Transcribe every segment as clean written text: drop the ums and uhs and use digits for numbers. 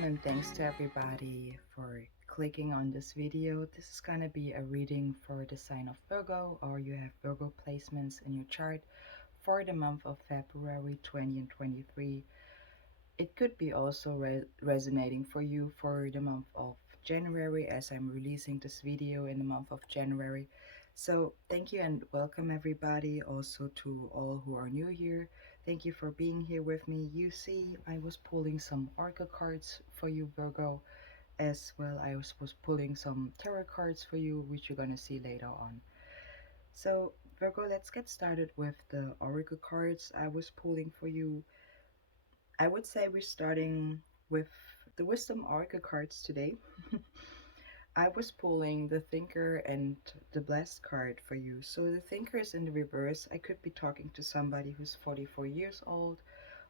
Welcome and thanks to everybody for clicking on this video. This is going to be a reading for the sign of Virgo, or you have Virgo placements in your chart for the month of February 20 and 23. It could be also resonating for you for the month of January, as I'm releasing this video in the month of January. So thank you and welcome everybody, also to all who are new here. Thank you for being here with me. You see, I was pulling some oracle cards for you, Virgo, as well. I was pulling some tarot cards for you, which you're gonna see later on. So Virgo, let's get started with the oracle cards I was pulling for you. I would say we're starting with the wisdom oracle cards today. I was pulling the Thinker and the Blessed card for you. So the Thinker is in the reverse. I could be talking to somebody who's 44 years old,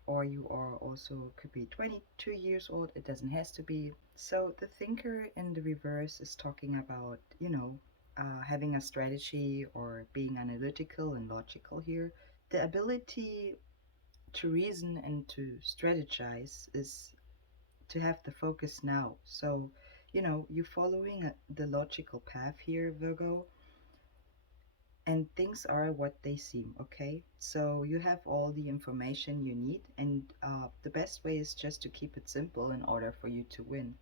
or you are also could be 22 years old. It doesn't has to be. So the Thinker in the reverse is talking about, having a strategy or being analytical and logical here. The ability to reason and to strategize is to have the focus now. So, you're following the logical path here, Virgo, and things are what they seem, okay? So you have all the information you need, and the best way is just to keep it simple in order for you to win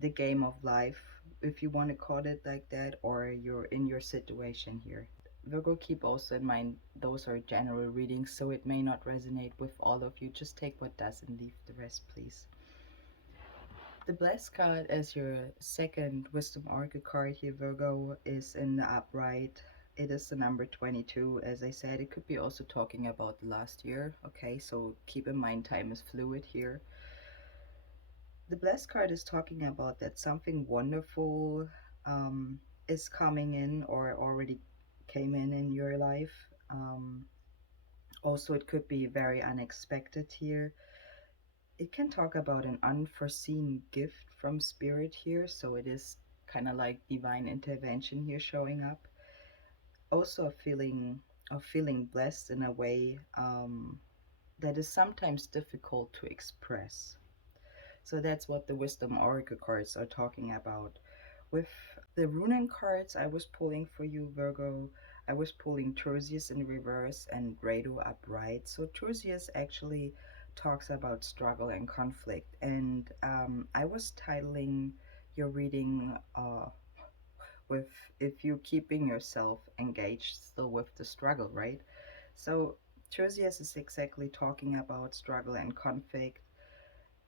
the game of life, if you want to call it like that, or you're in your situation here. Virgo, keep also in mind those are general readings, so it may not resonate with all of you. Just take what does and leave the rest, please. The Blessed card as your second Wisdom Oracle card here, Virgo, is in the upright. It is the number 22. As I said, it could be also talking about the last year. Okay, so keep in mind time is fluid here. The Blessed card is talking about that something wonderful is coming in or already came in your life. Also, it could be very unexpected here. It can talk about an unforeseen gift from spirit here, so it is kind of like divine intervention here showing up. Also a feeling of feeling blessed in a way that is sometimes difficult to express. So that's what the wisdom oracle cards are talking about. With the runic cards I was pulling for you, Virgo, I was pulling Taurus in reverse and Rado upright. So Taurus actually talks about struggle and conflict, and I was titling your reading with if you keeping yourself engaged still with the struggle, right? So Taurus is exactly talking about struggle and conflict,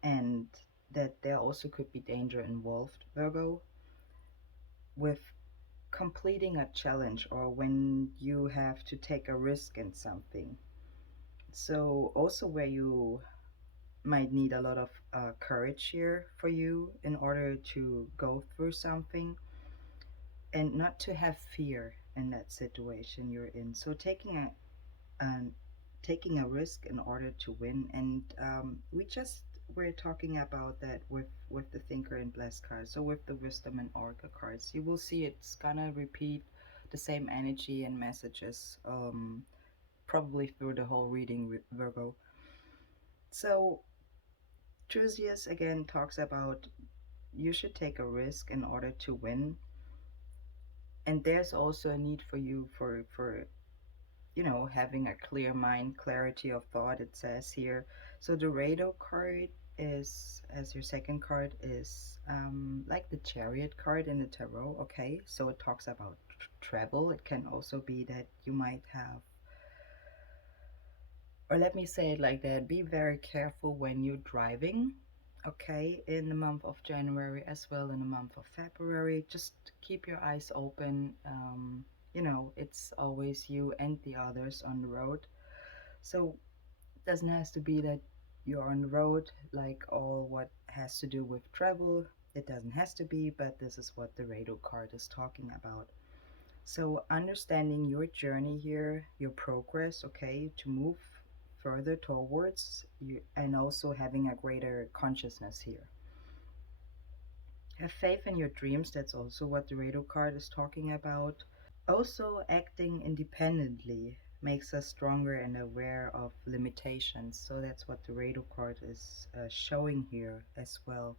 and that there also could be danger involved, Virgo, with completing a challenge or when you have to take a risk in something. So also where you might need a lot of courage here for you in order to go through something and not to have fear in that situation you're in. So taking a risk in order to win, and we're talking about that with the Thinker and Blessed cards. So with the Wisdom and Oracle cards, you will see it's gonna repeat the same energy and messages, probably through the whole reading, Virgo. So Trusius again talks about you should take a risk in order to win, and there's also a need for you for having a clear mind, clarity of thought, it says here. So the Rado card is, as your second card, is like the Chariot card in the tarot. Okay, so it talks about travel. It can also be that you might have, or let me say it like that, be very careful when you're driving, okay, in the month of January as well in the month of February. Just keep your eyes open. It's always you and the others on the road. So it doesn't have to be that you're on the road, like all what has to do with travel. It doesn't has to be, but this is what the Rado card is talking about. So understanding your journey here, your progress, okay, to move further towards you, and also having a greater consciousness here. Have faith in your dreams. That's also what the Rado card is talking about. Also acting independently, makes us stronger and aware of limitations. So that's what the Rado card is showing here as well.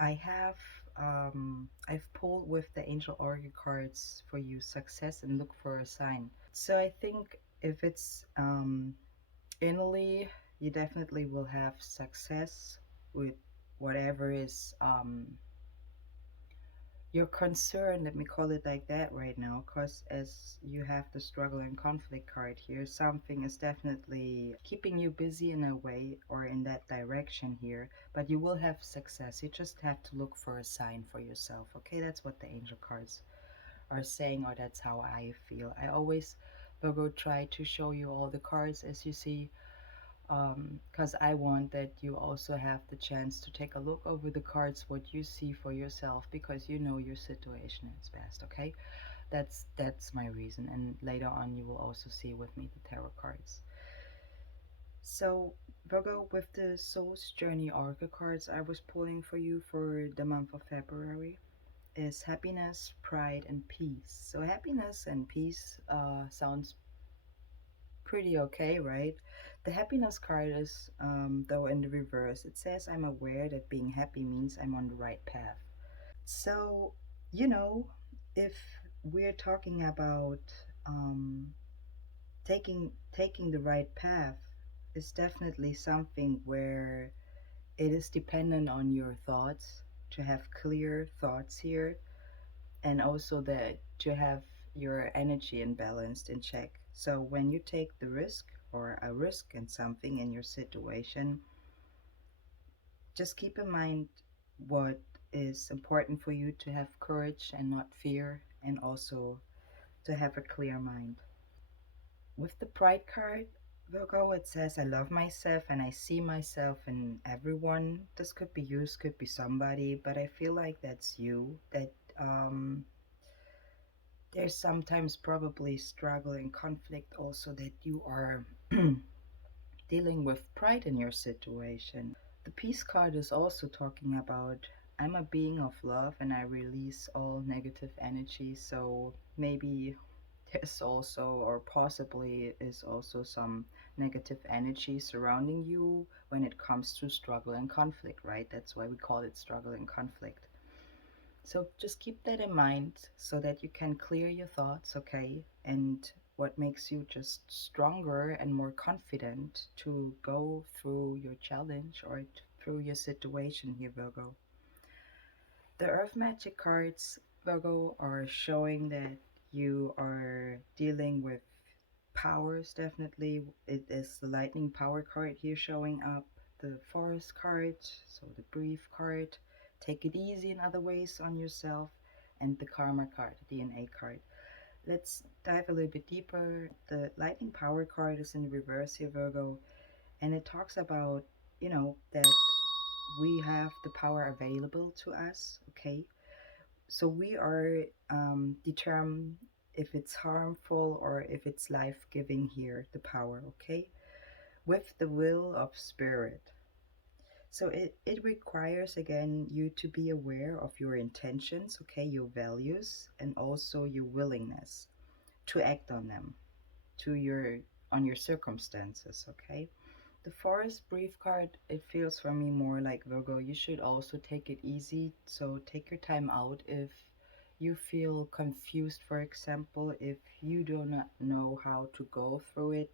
I have I've pulled with the Angel Oracle cards for you success and look for a sign. So I think if it's innerly, you definitely will have success with whatever is your concern, let me call it like that right now, because as you have the struggle and conflict card here, something is definitely keeping you busy in a way or in that direction here, but you will have success. You just have to look for a sign for yourself, okay? That's what the angel cards are saying, or that's how I feel. I always, Virgo, try to show you all the cards as you see, because I want that you also have the chance to take a look over the cards, what you see for yourself, because you know your situation is best. Okay, that's my reason, and later on you will also see with me the tarot cards. So Virgo, with the Soul's Journey Oracle cards I was pulling for you for the month of February is happiness, pride, and peace. So happiness and peace sounds pretty okay, right? The happiness card is, though, in the reverse. It says, I'm aware that being happy means I'm on the right path. So, you know, if we're talking about um, taking the right path, is definitely something where it is dependent on your thoughts to have clear thoughts here, and also that to have your energy and balanced in check. So when you take the risk or a risk in something in your situation, just keep in mind what is important for you to have courage and not fear, and also to have a clear mind. With the pride card, Virgo, it says, I love myself and I see myself in everyone. This could be you, this could be somebody, but I feel like that's you. That um, there's sometimes probably struggle and conflict also that you are dealing with pride in your situation. The peace card is also talking about I'm a being of love and I release all negative energy. So maybe there's also, or possibly is also, some negative energy surrounding you when it comes to struggle and conflict, right? That's why we call it struggle and conflict. So just keep that in mind so that you can clear your thoughts, okay? And what makes you just stronger and more confident to go through your challenge or through your situation here, Virgo. The Earth Magic cards, Virgo, are showing that you are dealing with powers, definitely. It is the Lightning Power card here showing up, the Forest card, so the Brief card, take it easy in other ways on yourself, and the Karma card, the DNA card. Let's dive a little bit deeper. The Lightning Power card is in the reverse here, Virgo, and it talks about, that we have the power available to us, okay? So we are determined if it's harmful or if it's life giving here, the power, okay? With the will of spirit. So it requires, again, you to be aware of your intentions, okay, your values, and also your willingness to act on them, to your on your circumstances, okay? The forest brief card, it feels for me more like, Virgo, you should also take it easy. So take your time out if you feel confused, for example, if you do not know how to go through it.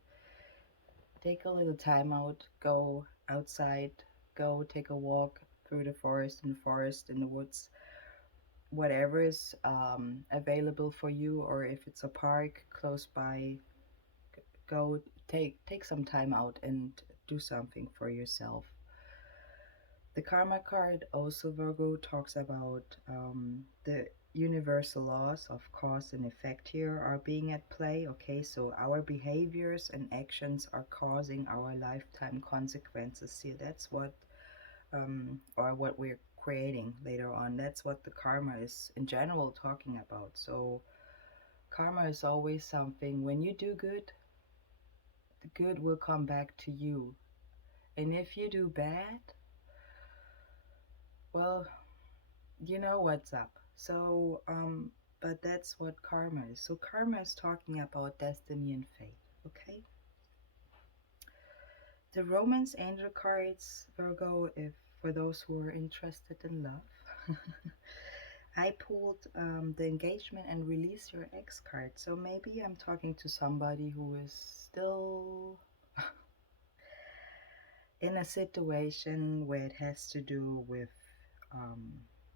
Take a little time out, go outside, go take a walk through the forest, in the woods, whatever is available for you, or if it's a park close by, go take some time out and do something for yourself. The karma card, also, Virgo, talks about the universal laws of cause and effect here are being at play. Okay, so our behaviors and actions are causing our lifetime consequences here. That's what, or what we're creating later on. That's what the karma is in general talking about. So karma is always something, when you do good, the good will come back to you. And if you do bad, well, you know what's up. So, but that's what karma is. So, karma is talking about destiny and fate. Okay, the romance angel cards, Virgo, if for those who are interested in love. I pulled the engagement and release your ex card. So maybe I'm talking to somebody who is still in a situation where it has to do with um,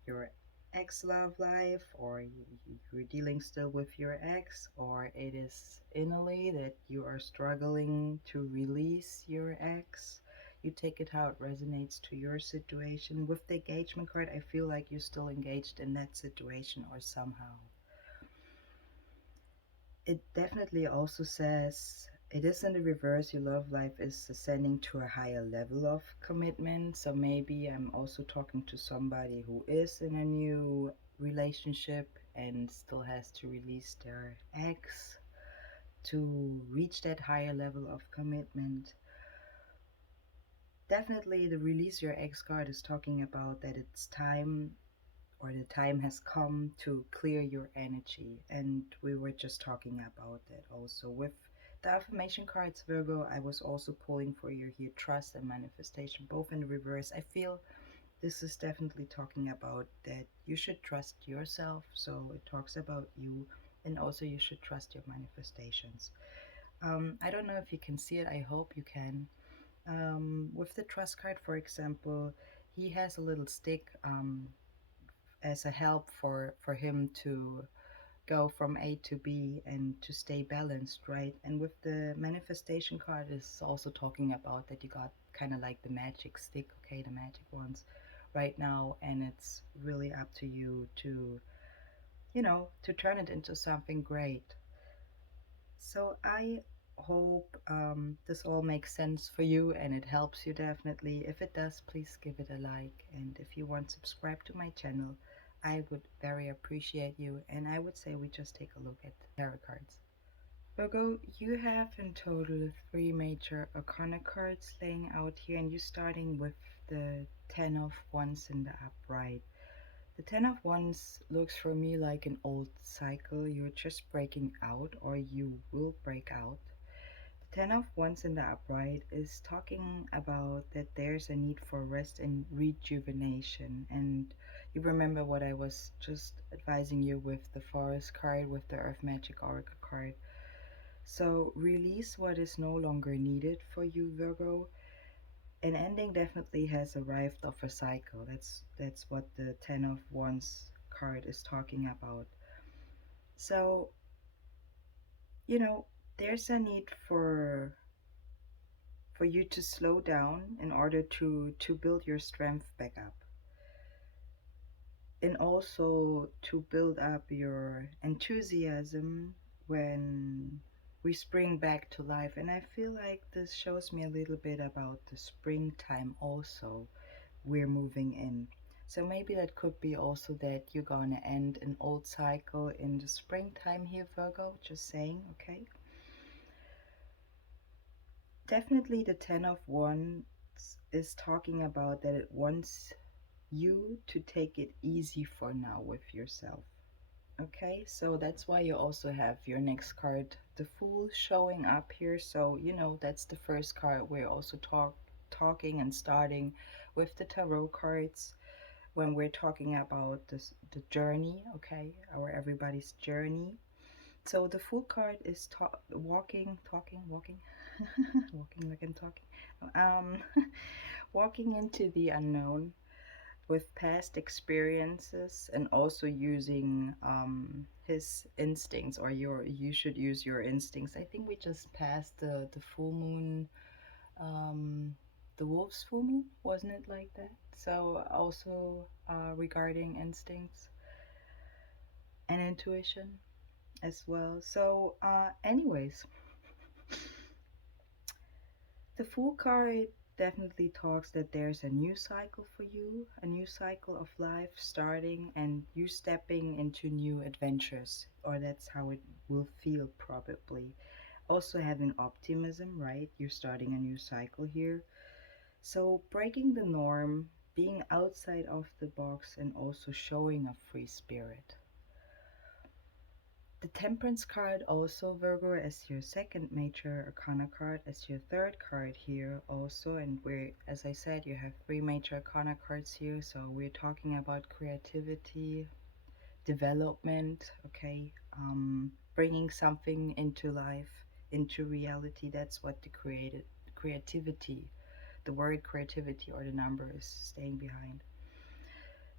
your ex love life, or you're dealing still with your ex, or it is innerly that you are struggling to release your ex. You take it how it resonates to your situation. With the engagement card, I feel like you're still engaged in that situation or somehow. It definitely also says it is in the reverse. Your love life is ascending to a higher level of commitment. So maybe I'm also talking to somebody who is in a new relationship and still has to release their ex to reach that higher level of commitment. Definitely, the release your ex card is talking about that it's time, or the time has come to clear your energy. And we were just talking about that also. With the affirmation cards, Virgo, I was also pulling for you here trust and manifestation, both in the reverse. I feel this is definitely talking about that you should trust yourself. So it talks about you, and also you should trust your manifestations. I don't know if you can see it, I hope you can. With the trust card, for example, he has a little stick as a help for him to go from A to B and to stay balanced, right? And with the manifestation card is also talking about that you got kind of like the magic stick, okay, the magic ones right now, and it's really up to you to, to turn it into something great. So I hope this all makes sense for you and it helps you definitely. If it does, please give it a like. And if you want to subscribe to my channel, I would very appreciate you. And I would say we just take a look at the tarot cards. Virgo, you have in total three major arcana cards laying out here, and you're starting with the Ten of Wands in the upright. The Ten of Wands looks for me like an old cycle. You're just breaking out, or you will break out. The Ten of Wands in the upright is talking about that there's a need for rest and rejuvenation. And you remember what I was just advising you with the Forest card, with the Earth Magic Oracle card. So release what is no longer needed for you, Virgo. An ending definitely has arrived of a cycle. That's what the Ten of Wands card is talking about. So, you know, there's a need for you to slow down in order to build your strength back up, and also to build up your enthusiasm when we spring back to life. And I feel like this shows me a little bit about the springtime also we're moving in. So maybe that could be also that you're gonna end an old cycle in the springtime here, Virgo. Just saying, okay? Definitely the Ten of Wands is talking about that it wants you to take it easy for now with yourself. Okay, so that's why you also have your next card, the Fool, showing up here. So, that's the first card. We're also talking and starting with the tarot cards when we're talking about the journey, okay, or everybody's journey. So the Fool card is walking, walking like I'm talking, um, walking into the unknown with past experiences, and also using his instincts, or you should use your instincts. I think we just passed the full moon, um, the wolf's full moon, wasn't it like that? So also regarding instincts and intuition as well. So anyways, the Fool card definitely talks that there's a new cycle for you, a new cycle of life starting, and you stepping into new adventures, or that's how it will feel probably. Also having optimism, right? You're starting a new cycle here. So breaking the norm, being outside of the box, and also showing a free spirit. The Temperance card, also Virgo, as your second major arcana card, as your third card here also. And we're, as I said, you have three major arcana cards here. So we're talking about creativity, development, okay, bringing something into life, into reality. That's what the creativity, the word creativity or the number is staying behind.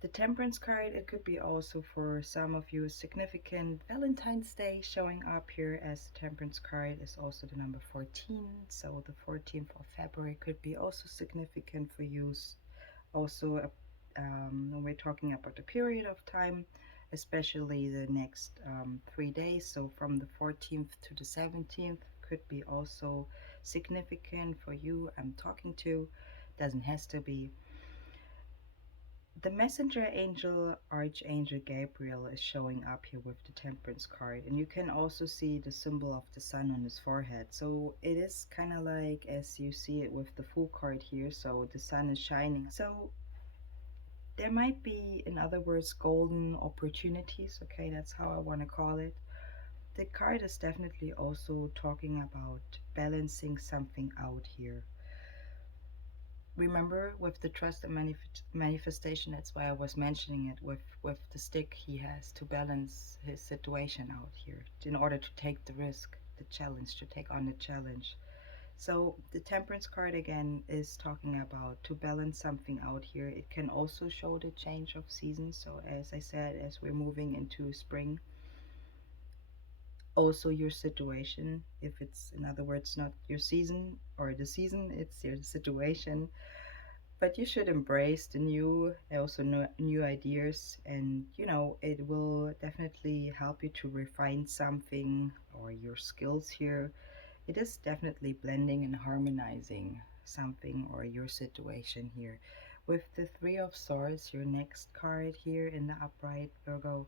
The Temperance card, it could be also for some of you significant Valentine's Day showing up here, as the Temperance card is also the number 14. So the 14th of February could be also significant for you. Also, when we're talking about the period of time, especially the next 3 days. So from the 14th to the 17th could be also significant for you I'm talking to. Doesn't has to be. The messenger angel, Archangel Gabriel, is showing up here with the Temperance card, and you can also see the symbol of the sun on his forehead. So it is kind of like as you see it with the Fool card here, so the sun is shining. So there might be, in other words, golden opportunities, okay, that's how I want to call it. The card is definitely also talking about balancing something out here. Remember with the trust and manifestation, that's why I was mentioning it with the stick he has to balance his situation out here in order to take the risk, the challenge, to take on the challenge. So the Temperance card again is talking about to balance something out here. It can also show the change of season. So as I said, as we're moving into spring, also your situation, if it's in other words not your season or the season, it's your situation. But you should embrace the new, also new ideas, and it will definitely help you to refine something or your skills here. It is definitely blending and harmonizing something or your situation here. With the Three of Swords, your next card here in the upright, Virgo,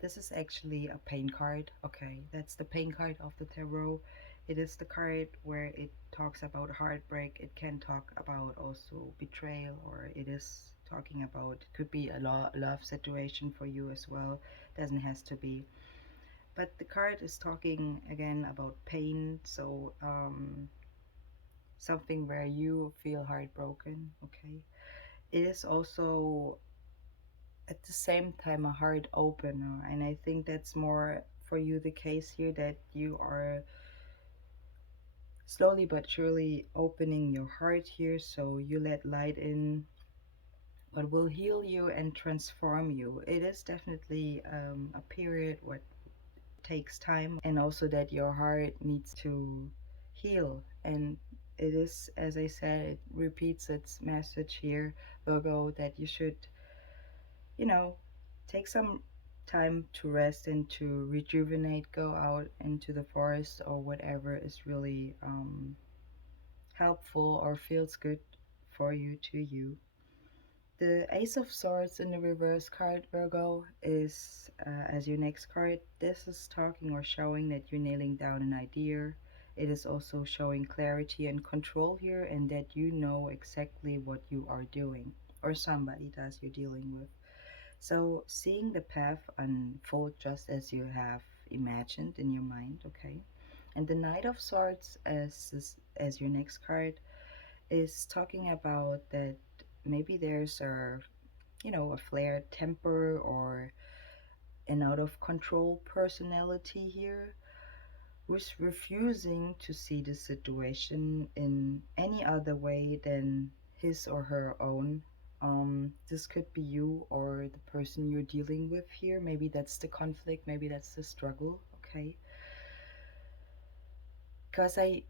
this is actually a pain card. Okay, that's the pain card of the tarot. It is the card where it talks about heartbreak. It can talk about also betrayal, or it is talking about, could be a love situation for you as well. Doesn't has to be. But the card is talking again about pain. So something where you feel heartbroken. Okay, it is also at the same time a heart opener, and I think that's more for you the case here, that you are slowly but surely opening your heart here, so you let light in what will heal you and transform you. It is definitely a period what takes time, and also that your heart needs to heal. And it is, as I said, it repeats its message here, Virgo, that you should, you know, take some time to rest and to rejuvenate, go out into the forest or whatever is really helpful or feels good for you to you. The Ace of Swords in the reverse card, Virgo, is as your next card. This is talking or showing that you're nailing down an idea. It is also showing clarity and control here, and that you know exactly what you are doing, or somebody does you're dealing with. So seeing the path unfold just as you have imagined in your mind, okay? And the Knight of Swords as your next card is talking about that maybe there's a flared temper or an out of control personality here who's refusing to see the situation in any other way than his or her own. This could be you or the person you're dealing with here. Maybe that's the conflict, maybe that's the struggle, okay? Because I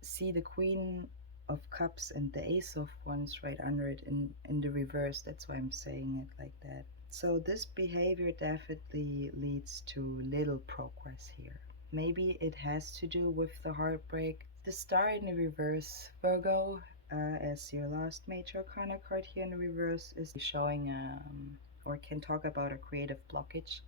see the Queen of Cups and the Ace of Wands right under it in the reverse. That's why I'm saying it like that. So this behavior definitely leads to little progress here. Maybe it has to do with the heartbreak. The Star in the reverse, Virgo, as your last major arcana card here in the reverse, is showing or can talk about a creative blockage.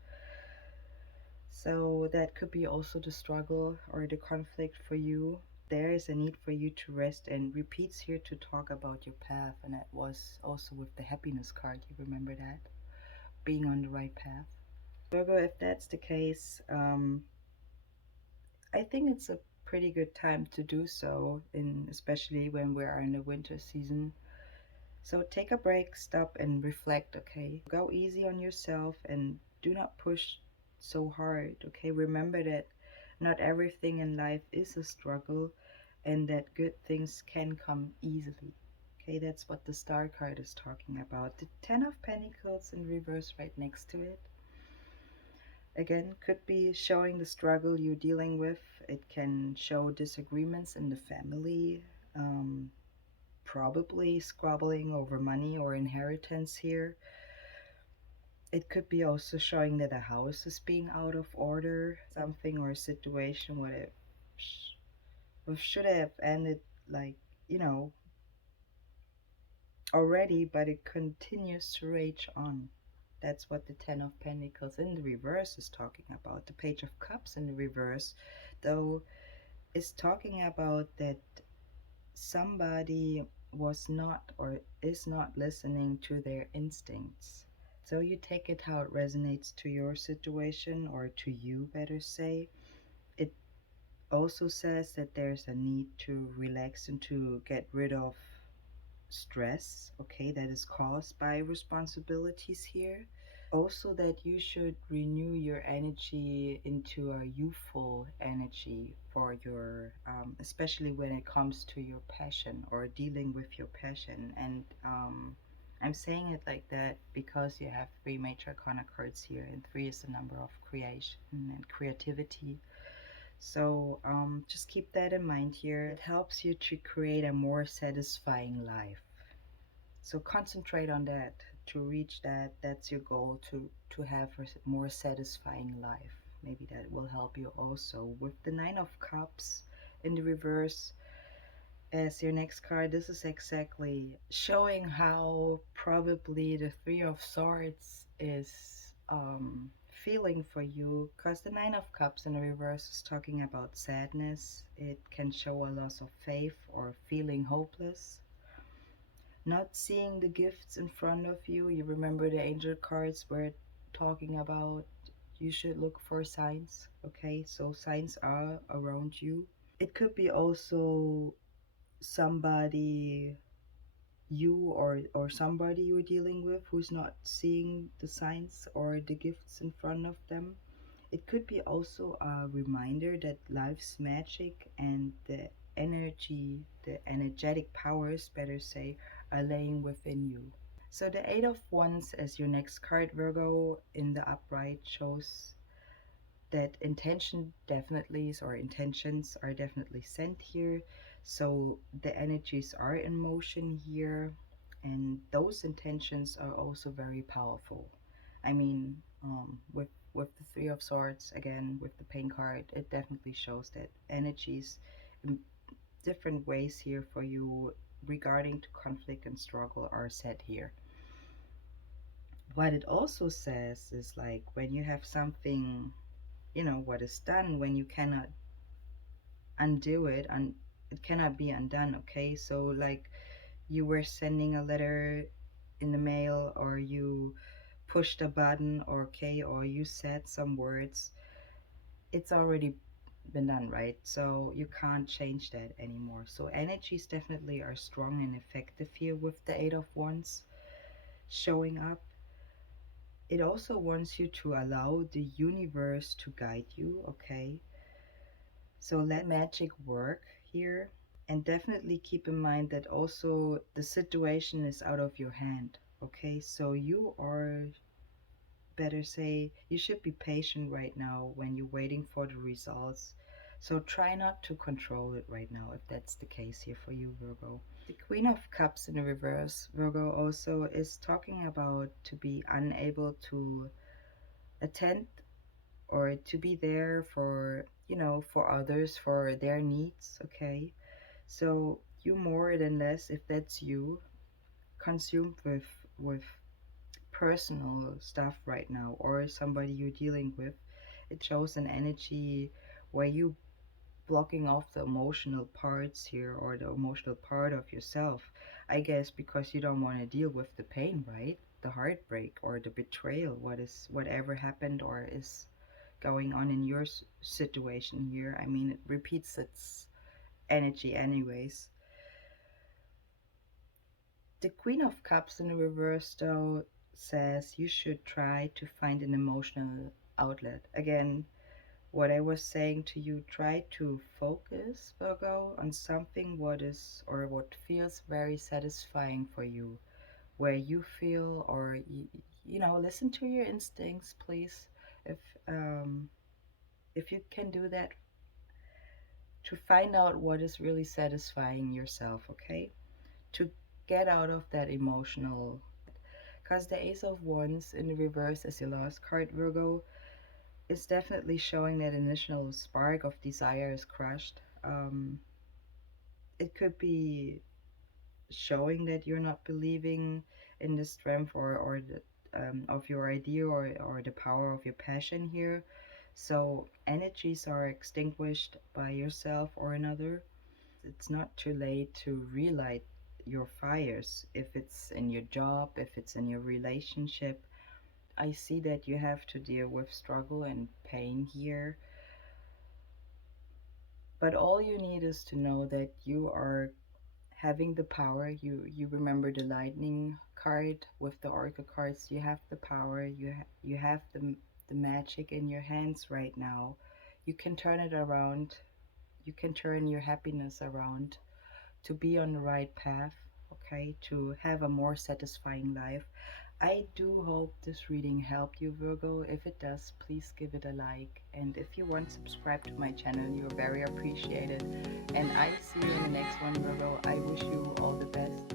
So that could be also the struggle or the conflict for you. There is a need for you to rest, and repeats here to talk about your path, and that was also with the happiness card. You remember that? Being on the right path. Virgo, if that's the case, I think it's a pretty good time to do so, in especially when we are in the winter season. So take a break, stop and reflect, okay? Go easy on yourself and do not push so hard, okay? Remember that not everything in life is a struggle and that good things can come easily. Okay, that's what the Star card is talking about. The Ten of Pentacles in reverse right next to it. Again, could be showing the struggle you're dealing with. It can show disagreements in the family, um, probably squabbling over money or inheritance here. It could be also showing that a house is being out of order, something or a situation where it should have ended, like, you know, already, but it continues to rage on. That's what the Ten of Pentacles in the reverse is talking about. The Page of Cups in the reverse, though, is talking about that somebody was not or is not listening to their instincts. So you take it how it resonates to your situation, or to you, better say. It also says that there's a need to relax and to get rid of stress, okay, that is caused by responsibilities here. Also, that you should renew your energy into a youthful energy for your, especially when it comes to your passion or dealing with your passion. And I'm saying it like that because you have three major arcana cards here, and three is the number of creation and creativity. So just keep that in mind here. It helps you to create a more satisfying life. So concentrate on that. To reach that, that's your goal, to have a more satisfying life. Maybe that will help you also. With the Nine of Cups in the reverse as your next card, this is exactly showing how probably the Three of Swords is feeling for you, because the Nine of Cups in the reverse is talking about sadness. It can show a loss of faith or feeling hopeless, not seeing the gifts in front of you. You remember the angel cards were talking about you should look for signs, okay? So signs are around you. It could be also somebody, you or somebody you're dealing with, who's not seeing the signs or the gifts in front of them. It could be also a reminder that life's magic and the energetic powers, better say, are laying within you. So the Eight of Wands as your next card, Virgo, in the upright shows that intentions are definitely sent here. So the energies are in motion here, and those intentions are also very powerful. I mean, with the Three of Swords, again with the Pain card, it definitely shows that energies in different ways here for you regarding to conflict and struggle are set here. What it also says is, like, when you have something, what is done, when you cannot undo it, and it cannot be undone, okay? So like, you were sending a letter in the mail, or you pushed a button, or okay, or you said some words, it's already been done, right? So you can't change that anymore. So energies definitely are strong and effective here with the Eight of Wands showing up. It also wants you to allow the universe to guide you, okay? So let magic work here. And definitely keep in mind that also the situation is out of your hand, okay? So you are, better say, you should be patient right now when you're waiting for the results. So try not to control it right now, if that's the case here for you, Virgo. The Queen of Cups in the reverse, Virgo, also is talking about to be unable to attend or to be there for, for others, for their needs, okay? So you more than less, if that's you, consumed with personal stuff right now, or somebody you're dealing with. It shows an energy where you blocking off the emotional parts here, or the emotional part of yourself, I guess, because you don't want to deal with the pain, right? the heartbreak or the betrayal, whatever happened or is going on in your situation here. I mean, it repeats its energy anyways. The Queen of Cups in the reverse, though, says you should try to find an emotional outlet. Again, what I was saying to you, try to focus, Virgo, on something what is or what feels very satisfying for you, where you feel or listen to your instincts, please. If um, if you can do that, to find out what is really satisfying yourself, okay? To get out of that emotional, because the Ace of Wands in the reverse as your last card, Virgo, is definitely showing that initial spark of desire is crushed. It could be showing that you're not believing in the strength or the, of your idea or the power of your passion here. So energies are extinguished by yourself or another. It's not too late to relight your fires. If it's in your job, if it's in your relationship, I see that you have to deal with struggle and pain here. But all you need is to know that you are having the power. You remember the lightning card with the oracle cards. You have the power. You have the magic in your hands right now. You can turn it around. You can turn your happiness around to be on the right path, okay, to have a more satisfying life. I do hope this reading helped you, Virgo. If it does, please give it a like. And if you want to subscribe to my channel, you're very appreciated. And I see you in the next one, Virgo. I wish you all the best.